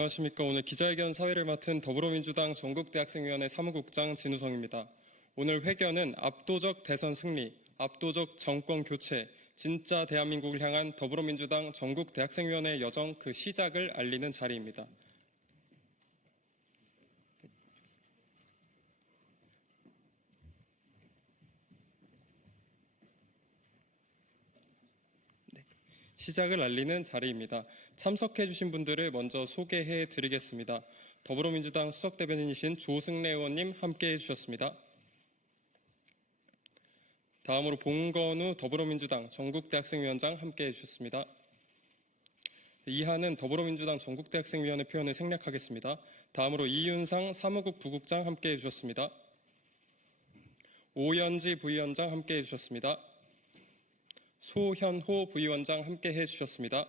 안녕하십니까. 오늘 기자회견 사회를 맡은 더불어민주당 전국대학생위원회 사무국장 진우성입니다. 오늘 회견은 압도적 대선 승리, 압도적 정권 교체, 진짜 대한민국을 향한 더불어민주당 전국대학생위원회 여정 그 시작을 알리는 자리입니다. 시작을 알리는 자리입니다. 참석해 주신 분들을 먼저 소개해 드리겠습니다. 더불어민주당 수석대변인이신 조승래 의원님 함께해 주셨습니다. 다음으로 봉건우 더불어민주당 전국대학생위원장 함께해 주셨습니다. 이하는 더불어민주당 전국대학생위원회 표현을 생략하겠습니다. 다음으로 이윤상 사무국 부국장 함께해 주셨습니다. 오연지 부위원장 함께해 주셨습니다. 소현호 부위원장 함께해 주셨습니다.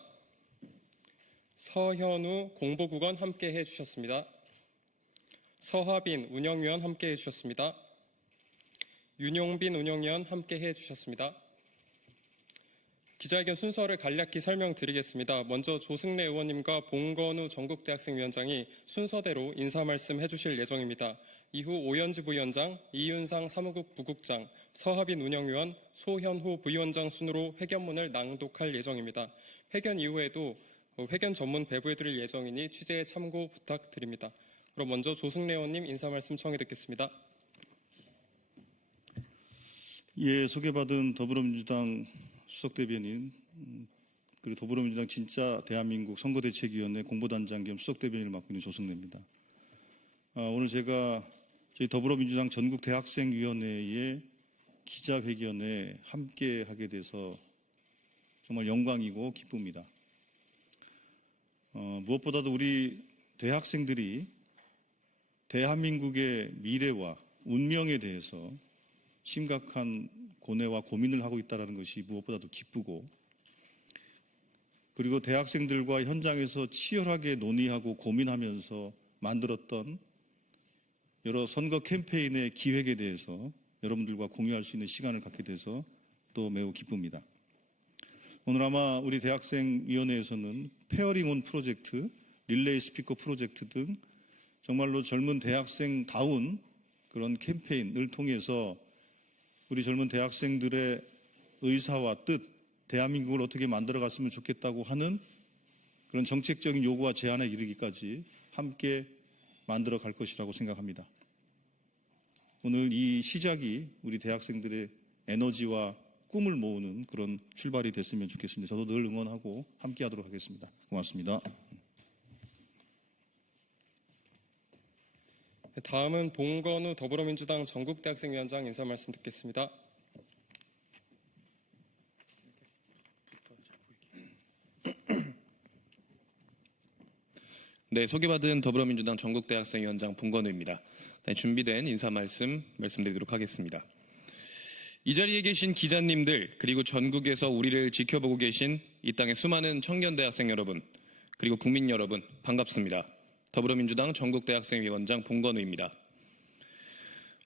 서현우 공보국원 함께해 주셨습니다. 서하빈 운영위원 함께해 주셨습니다. 윤용빈 운영위원 함께해 주셨습니다. 기자회견 순서를 간략히 설명드리겠습니다. 먼저 조승래 의원님과 봉건우 전국대학생위원장이 순서대로 인사 말씀해 주실 예정입니다. 이후 오연지 부위원장, 이윤상 사무국 부국장, 서하빈 운영위원, 소현호 부위원장 순으로 회견문을 낭독할 예정입니다. 회견 이후에도 회견 전문 배부해드릴 예정이니 취재에 참고 부탁드립니다. 그럼 먼저 조승래 의원님 인사 말씀 청해 듣겠습니다. 예, 소개받은 더불어민주당 수석대변인 그리고 더불어민주당 진짜 대한민국 선거대책위원회 공보단장 겸 수석대변인을 맡고 있는 조승래입니다. 오늘 제가 저희 더불어민주당 전국대학생위원회의 기자회견에 함께하게 돼서 정말 영광이고 기쁩니다. 무엇보다도 우리 대학생들이 대한민국의 미래와 운명에 대해서 심각한 고뇌와 고민을 하고 있다는 것이 무엇보다도 기쁘고, 그리고 대학생들과 현장에서 치열하게 논의하고 고민하면서 만들었던 여러 선거 캠페인의 기획에 대해서 여러분들과 공유할 수 있는 시간을 갖게 돼서 또 매우 기쁩니다. 오늘 아마 우리 대학생위원회에서는 페어링온 프로젝트, 릴레이 스피커 프로젝트 등 정말로 젊은 대학생다운 그런 캠페인을 통해서 우리 젊은 대학생들의 의사와 뜻, 대한민국을 어떻게 만들어갔으면 좋겠다고 하는 그런 정책적인 요구와 제안에 이르기까지 함께 만들어 갈 것이라고 생각합니다. 오늘 이 시작이 우리 대학생들의 에너지와 꿈을 모으는 그런 출발이 됐으면 좋겠습니다. 저도 늘 응원하고 함께 하도록 하겠습니다. 고맙습니다. 다음은 봉건우 더불어민주당 전국대학생위원장 인사 말씀 듣겠습니다. 네, 소개받은 더불어민주당 전국대학생위원장 봉건우입니다. 준비된 인사 말씀드리도록 하겠습니다. 이 자리에 계신 기자님들, 그리고 전국에서 우리를 지켜보고 계신 이 땅의 수많은 청년 대학생 여러분, 그리고 국민 여러분, 반갑습니다. 더불어민주당 전국대학생위원장 봉건우입니다.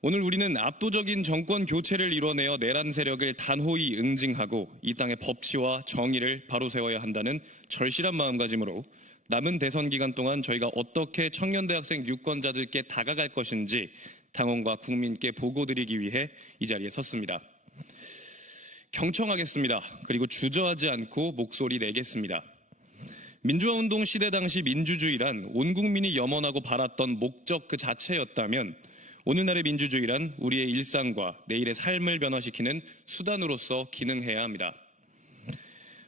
오늘 우리는 압도적인 정권 교체를 이뤄내어 내란 세력을 단호히 응징하고 이 땅의 법치와 정의를 바로 세워야 한다는 절실한 마음가짐으로 남은 대선 기간 동안 저희가 어떻게 청년 대학생 유권자들께 다가갈 것인지 당원과 국민께 보고드리기 위해 이 자리에 섰습니다. 경청하겠습니다. 그리고 주저하지 않고 목소리 내겠습니다. 민주화운동 시대 당시 민주주의란 온 국민이 염원하고 바랐던 목적 그 자체였다면 오늘날의 민주주의란 우리의 일상과 내일의 삶을 변화시키는 수단으로서 기능해야 합니다.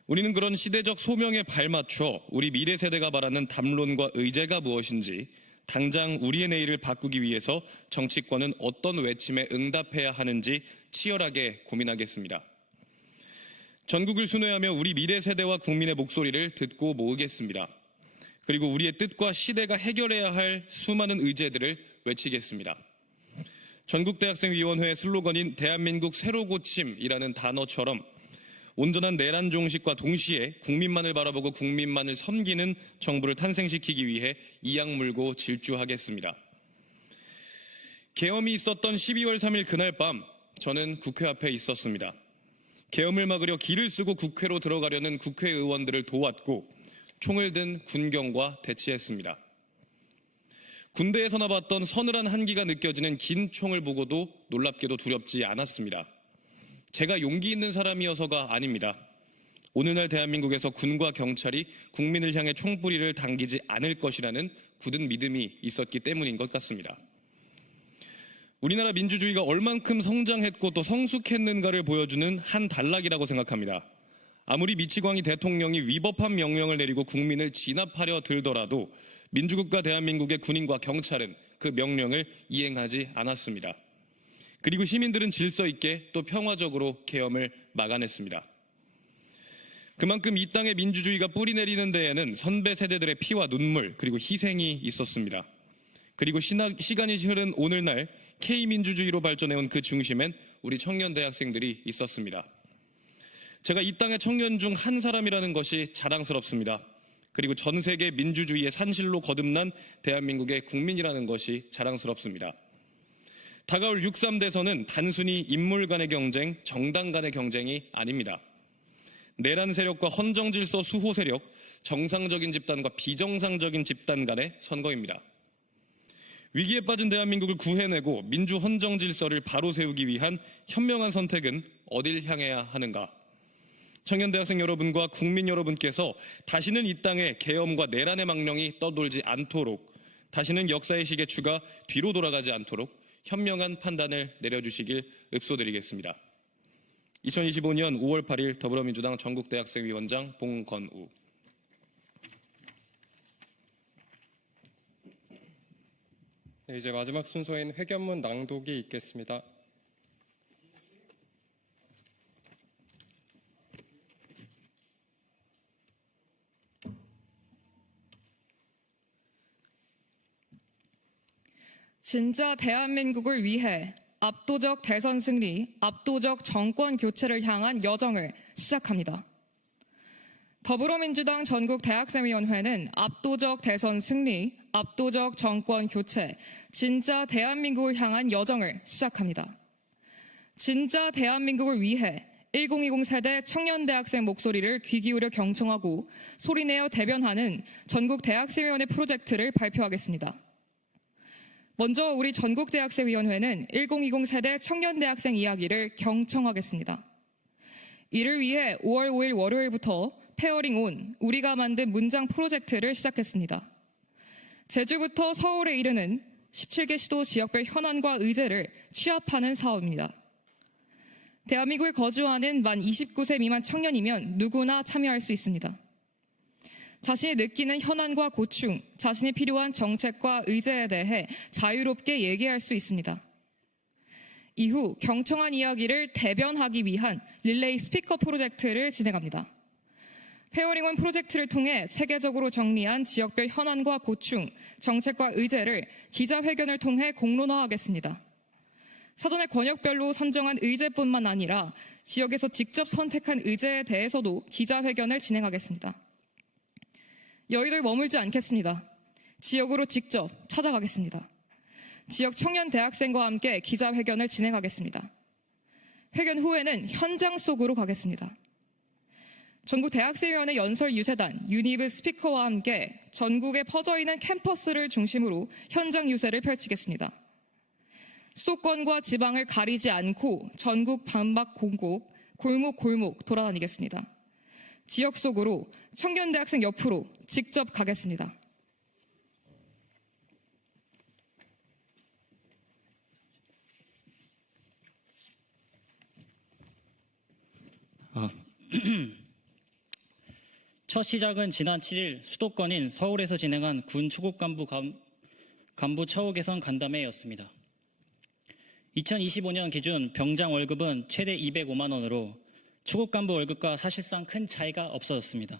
우리는 그런 시대적 소명에 발맞춰 우리 미래 세대가 바라는 담론과 의제가 무엇인지, 당장 우리의 내일을 바꾸기 위해서 정치권은 어떤 외침에 응답해야 하는지 치열하게 고민하겠습니다. 전국을 순회하며 우리 미래 세대와 국민의 목소리를 듣고 모으겠습니다. 그리고 우리의 뜻과 시대가 해결해야 할 수많은 의제들을 외치겠습니다. 전국대학생위원회의 슬로건인 대한민국 새로 고침이라는 단어처럼 온전한 내란 종식과 동시에 국민만을 바라보고 국민만을 섬기는 정부를 탄생시키기 위해 이악 물고 질주하겠습니다. 계엄이 있었던 12월 3일 그날 밤 저는 국회 앞에 있었습니다. 계엄을 막으려 기를 쓰고 국회로 들어가려는 국회의원들을 도왔고 총을 든 군경과 대치했습니다. 군대에서나 봤던 서늘한 한기가 느껴지는 긴 총을 보고도 놀랍게도 두렵지 않았습니다. 제가 용기 있는 사람이어서가 아닙니다. 오늘날 대한민국에서 군과 경찰이 국민을 향해 총부리를 당기지 않을 것이라는 굳은 믿음이 있었기 때문인 것 같습니다. 우리나라 민주주의가 얼만큼 성장했고 또 성숙했는가를 보여주는 한 단락이라고 생각합니다. 아무리 미치광이 대통령이 위법한 명령을 내리고 국민을 진압하려 들더라도 민주국가 대한민국의 군인과 경찰은 그 명령을 이행하지 않았습니다. 그리고 시민들은 질서 있게 또 평화적으로 계엄을 막아냈습니다. 그만큼 이 땅의 민주주의가 뿌리내리는 데에는 선배 세대들의 피와 눈물 그리고 희생이 있었습니다. 그리고 시간이 흐른 오늘날 K민주주의로 발전해온 그 중심엔 우리 청년 대학생들이 있었습니다. 제가 이 땅의 청년 중 한 사람이라는 것이 자랑스럽습니다. 그리고 전 세계 민주주의의 산실로 거듭난 대한민국의 국민이라는 것이 자랑스럽습니다. 다가올 6.3 대선은 단순히 인물 간의 경쟁, 정당 간의 경쟁이 아닙니다. 내란 세력과 헌정 질서 수호 세력, 정상적인 집단과 비정상적인 집단 간의 선거입니다. 위기에 빠진 대한민국을 구해내고 민주 헌정 질서를 바로 세우기 위한 현명한 선택은 어딜 향해야 하는가? 청년 대학생 여러분과 국민 여러분께서 다시는 이 땅에 계엄과 내란의 망령이 떠돌지 않도록, 다시는 역사의 시계추가 뒤로 돌아가지 않도록 현명한 판단을 내려주시길 읍소드리겠습니다. 2025년 5월 8일 더불어민주당 전국대학생위원장 봉건우. 네, 이제 마지막 순서인 회견문 낭독이 있겠습니다. 진짜 대한민국을 위해 압도적 대선 승리, 압도적 정권 교체를 향한 여정을 시작합니다. 더불어민주당 전국대학생위원회는 압도적 대선 승리, 압도적 정권 교체, 진짜 대한민국을 향한 여정을 시작합니다. 진짜 대한민국을 위해 1020 세대 청년 대학생 목소리를 귀 기울여 경청하고 소리내어 대변하는 전국대학생위원회 프로젝트를 발표하겠습니다. 먼저 우리 전국대학생위원회는 1020 세대 청년 대학생 이야기를 경청하겠습니다. 이를 위해 5월 5일 월요일부터 페어링 온 우리가 만든 문장 프로젝트를 시작했습니다. 제주부터 서울에 이르는 17개 시도 지역별 현안과 의제를 취합하는 사업입니다. 대한민국에 거주하는 만 29세 미만 청년이면 누구나 참여할 수 있습니다. 자신이 느끼는 현안과 고충, 자신이 필요한 정책과 의제에 대해 자유롭게 얘기할 수 있습니다. 이후 경청한 이야기를 대변하기 위한 릴레이 스피커 프로젝트를 진행합니다. 페어링온 프로젝트를 통해 체계적으로 정리한 지역별 현안과 고충, 정책과 의제를 기자회견을 통해 공론화하겠습니다. 사전에 권역별로 선정한 의제뿐만 아니라 지역에서 직접 선택한 의제에 대해서도 기자회견을 진행하겠습니다. 여의도에 머물지 않겠습니다. 지역으로 직접 찾아가겠습니다. 지역 청년 대학생과 함께 기자회견을 진행하겠습니다. 회견 후에는 현장 속으로 가겠습니다. 전국대학생위원회 연설 유세단 유니브 스피커와 함께 전국에 퍼져있는 캠퍼스를 중심으로 현장 유세를 펼치겠습니다. 수도권과 지방을 가리지 않고 전국 방방 공곡, 골목 돌아다니겠습니다. 지역 속으로 청년 대학생 옆으로 직접 가겠습니다. 첫 시작은 지난 7일 수도권인 서울에서 진행한 군 초급 간부 처우 개선 간담회였습니다. 2025년 기준 병장 월급은 최대 205만 원으로 초급 간부 월급과 사실상 큰 차이가 없어졌습니다.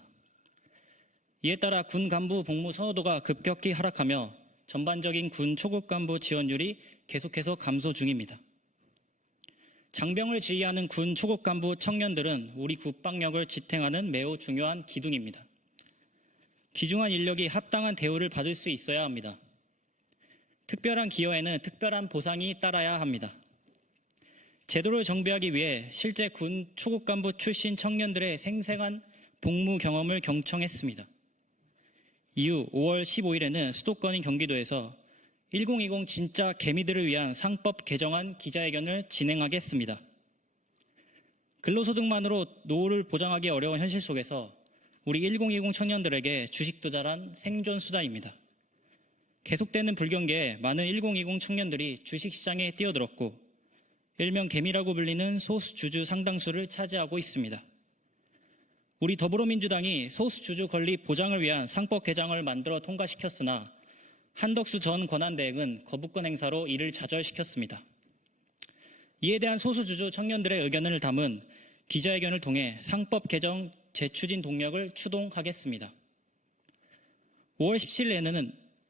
이에 따라 군 간부 복무 선호도가 급격히 하락하며 전반적인 군 초급 간부 지원율이 계속해서 감소 중입니다. 장병을 지휘하는 군 초급 간부 청년들은 우리 국방력을 지탱하는 매우 중요한 기둥입니다. 귀중한 인력이 합당한 대우를 받을 수 있어야 합니다. 특별한 기여에는 특별한 보상이 따라야 합니다. 제도를 정비하기 위해 실제 군 초급 간부 출신 청년들의 생생한 복무 경험을 경청했습니다. 이후 5월 15일에는 수도권인 경기도에서 1020 진짜 개미들을 위한 상법 개정안 기자회견을 진행하겠습니다. 근로소득만으로 노후를 보장하기 어려운 현실 속에서 우리 1020 청년들에게 주식 투자란 생존 수단입니다. 계속되는 불경기에 많은 1020 청년들이 주식시장에 뛰어들었고 일명 개미라고 불리는 소수주주 상당수를 차지하고 있습니다. 우리 더불어민주당이 소수주주 권리 보장을 위한 상법 개정을 만들어 통과시켰으나 한덕수 전 권한대행은 거부권 행사로 이를 좌절시켰습니다. 이에 대한 소수주주 청년들의 의견을 담은 기자회견을 통해 상법 개정 재추진 동력을 추동하겠습니다. 5월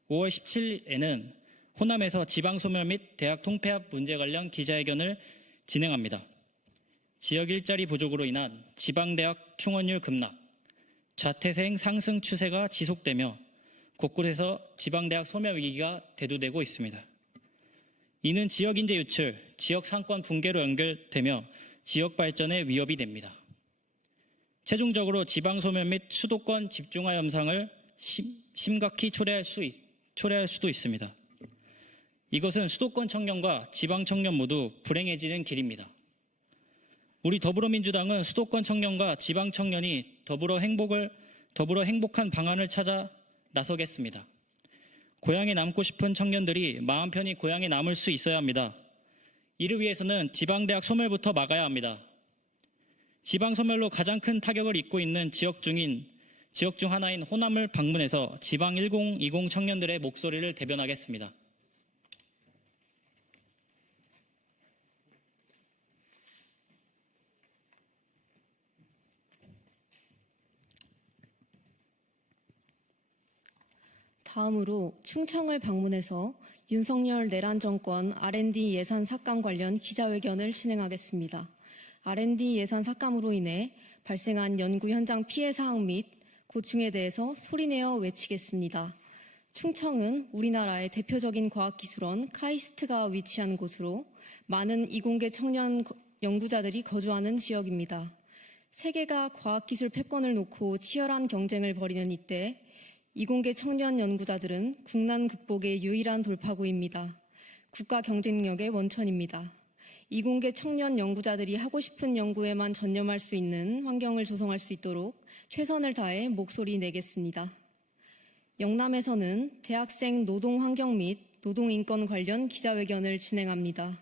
17일에는 호남에서 지방소멸 및 대학 통폐합 문제 관련 기자회견을 진행합니다. 지역 일자리 부족으로 인한 지방대학 충원율 급락, 자퇴생 상승 추세가 지속되며 곳곳에서 지방대학 소멸 위기가 대두되고 있습니다. 이는 지역 인재 유출, 지역 상권 붕괴로 연결되며 지역 발전에 위협이 됩니다. 최종적으로 지방 소멸 및 수도권 집중화 현상을 심각히 초래할 수도 있습니다. 이것은 수도권 청년과 지방 청년 모두 불행해지는 길입니다. 우리 더불어민주당은 수도권 청년과 지방 청년이 더불어 행복한 방안을 찾아 나서겠습니다. 고향에 남고 싶은 청년들이 마음 편히 고향에 남을 수 있어야 합니다. 이를 위해서는 지방대학 소멸부터 막아야 합니다. 지방 소멸로 가장 큰 타격을 입고 있는 지역 중 하나인 호남을 방문해서 지방 1020 청년들의 목소리를 대변하겠습니다. 다음으로 충청을 방문해서 윤석열 내란 정권 R&D 예산 삭감 관련 기자회견을 진행하겠습니다. R&D 예산 삭감으로 인해 발생한 연구 현장 피해 사항 및 고충에 대해서 소리내어 외치겠습니다. 충청은 우리나라의 대표적인 과학기술원 카이스트가 위치한 곳으로 많은 이공계 청년 연구자들이 거주하는 지역입니다. 세계가 과학기술 패권을 놓고 치열한 경쟁을 벌이는 이때 이공계 청년 연구자들은 국난 극복의 유일한 돌파구입니다. 국가 경쟁력의 원천입니다. 이공계 청년 연구자들이 하고 싶은 연구에만 전념할 수 있는 환경을 조성할 수 있도록 최선을 다해 목소리 내겠습니다. 영남에서는 대학생 노동환경 및 노동인권 관련 기자회견을 진행합니다.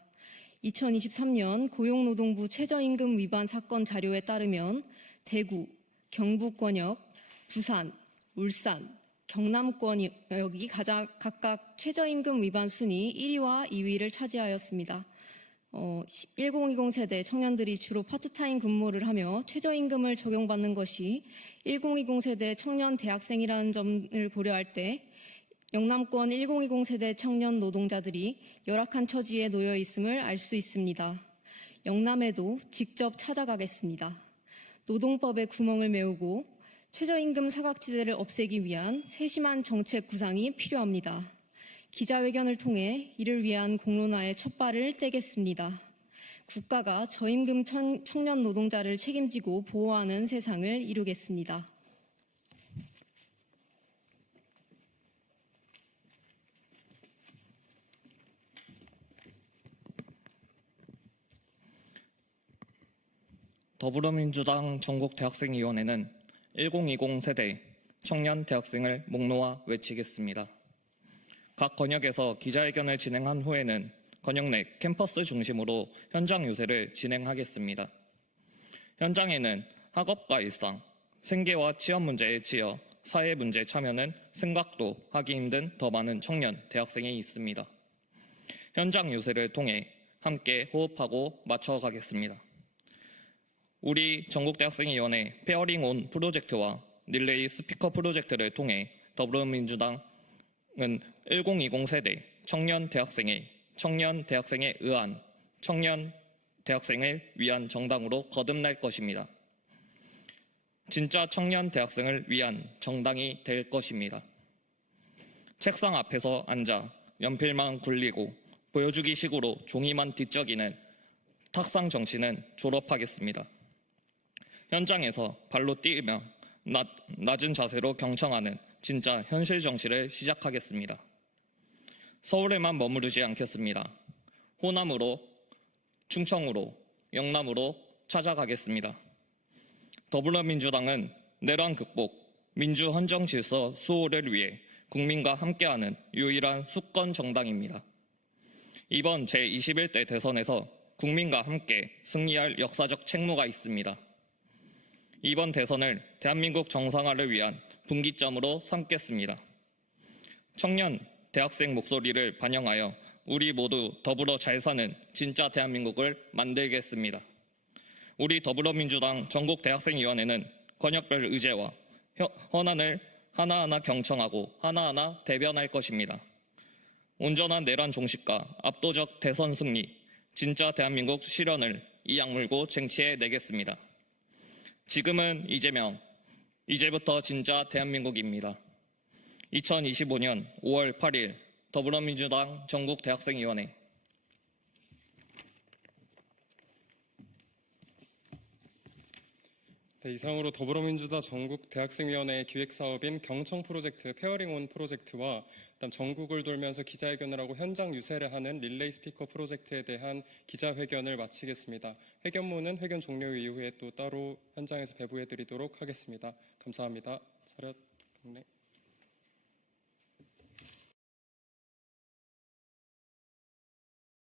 2023년 고용노동부 최저임금 위반 사건 자료에 따르면 대구, 경북권역, 부산, 울산, 경남권역이 각각 최저임금 위반 순위 1위와 2위를 차지하였습니다. 1020 세대 청년들이 주로 파트타임 근무를 하며 최저임금을 적용받는 것이 1020 세대 청년 대학생이라는 점을 고려할 때 영남권 1020 세대 청년 노동자들이 열악한 처지에 놓여 있음을 알 수 있습니다. 영남에도 직접 찾아가겠습니다. 노동법의 구멍을 메우고 최저임금 사각지대를 없애기 위한 세심한 정책 구상이 필요합니다. 기자회견을 통해 이를 위한 공론화의 첫발을 떼겠습니다. 국가가 저임금 청년 노동자를 책임지고 보호하는 세상을 이루겠습니다. 더불어민주당 전국대학생위원회는 1020 세대 청년 대학생을 목놓아 외치겠습니다. 각 권역에서 기자회견을 진행한 후에는 권역 내 캠퍼스 중심으로 현장 유세를 진행하겠습니다. 현장에는 학업과 일상, 생계와 취업 문제에 치여 사회 문제 참여는 생각도 하기 힘든 더 많은 청년 대학생이 있습니다. 현장 유세를 통해 함께 호흡하고 맞춰가겠습니다. 우리 전국대학생위원회 페어링 온 프로젝트와 릴레이 스피커 프로젝트를 통해 더불어민주당은 1020 세대 청년 대학생에 의한 청년 대학생을 위한 정당으로 거듭날 것입니다. 진짜 청년 대학생을 위한 정당이 될 것입니다. 책상 앞에서 앉아 연필만 굴리고 보여주기 식으로 종이만 뒤적이는 탁상 정치는 졸업하겠습니다. 현장에서 발로 뛰며 낮은 자세로 경청하는 진짜 현실 정치를 시작하겠습니다. 서울에만 머무르지 않겠습니다. 호남으로, 충청으로, 영남으로 찾아가겠습니다. 더불어민주당은 내란 극복, 민주 헌정 질서 수호를 위해 국민과 함께하는 유일한 수권 정당입니다. 이번 제21대 대선에서 국민과 함께 승리할 역사적 책무가 있습니다. 이번 대선을 대한민국 정상화를 위한 분기점으로 삼겠습니다. 청년, 대학생 목소리를 반영하여 우리 모두 더불어 잘 사는 진짜 대한민국을 만들겠습니다. 우리 더불어민주당 전국대학생위원회는 권역별 의제와 현안을 하나하나 경청하고 하나하나 대변할 것입니다. 온전한 내란 종식과 압도적 대선 승리, 진짜 대한민국 실현을 이악물고 쟁취해내겠습니다. 지금은 이재명, 이제부터 진짜 대한민국입니다. 2025년 5월 8일 더불어민주당 전국대학생위원회. 네, 이상으로 더불어민주당 전국대학생위원회 기획사업인 경청 프로젝트, 페어링온 프로젝트와 그다음 전국을 돌면서 기자회견을 하고 현장 유세를 하는 릴레이 스피커 프로젝트에 대한 기자회견을 마치겠습니다. 회견문은 회견 종료 이후에 또 따로 현장에서 배부해드리도록 하겠습니다. 감사합니다. 차렷 경례.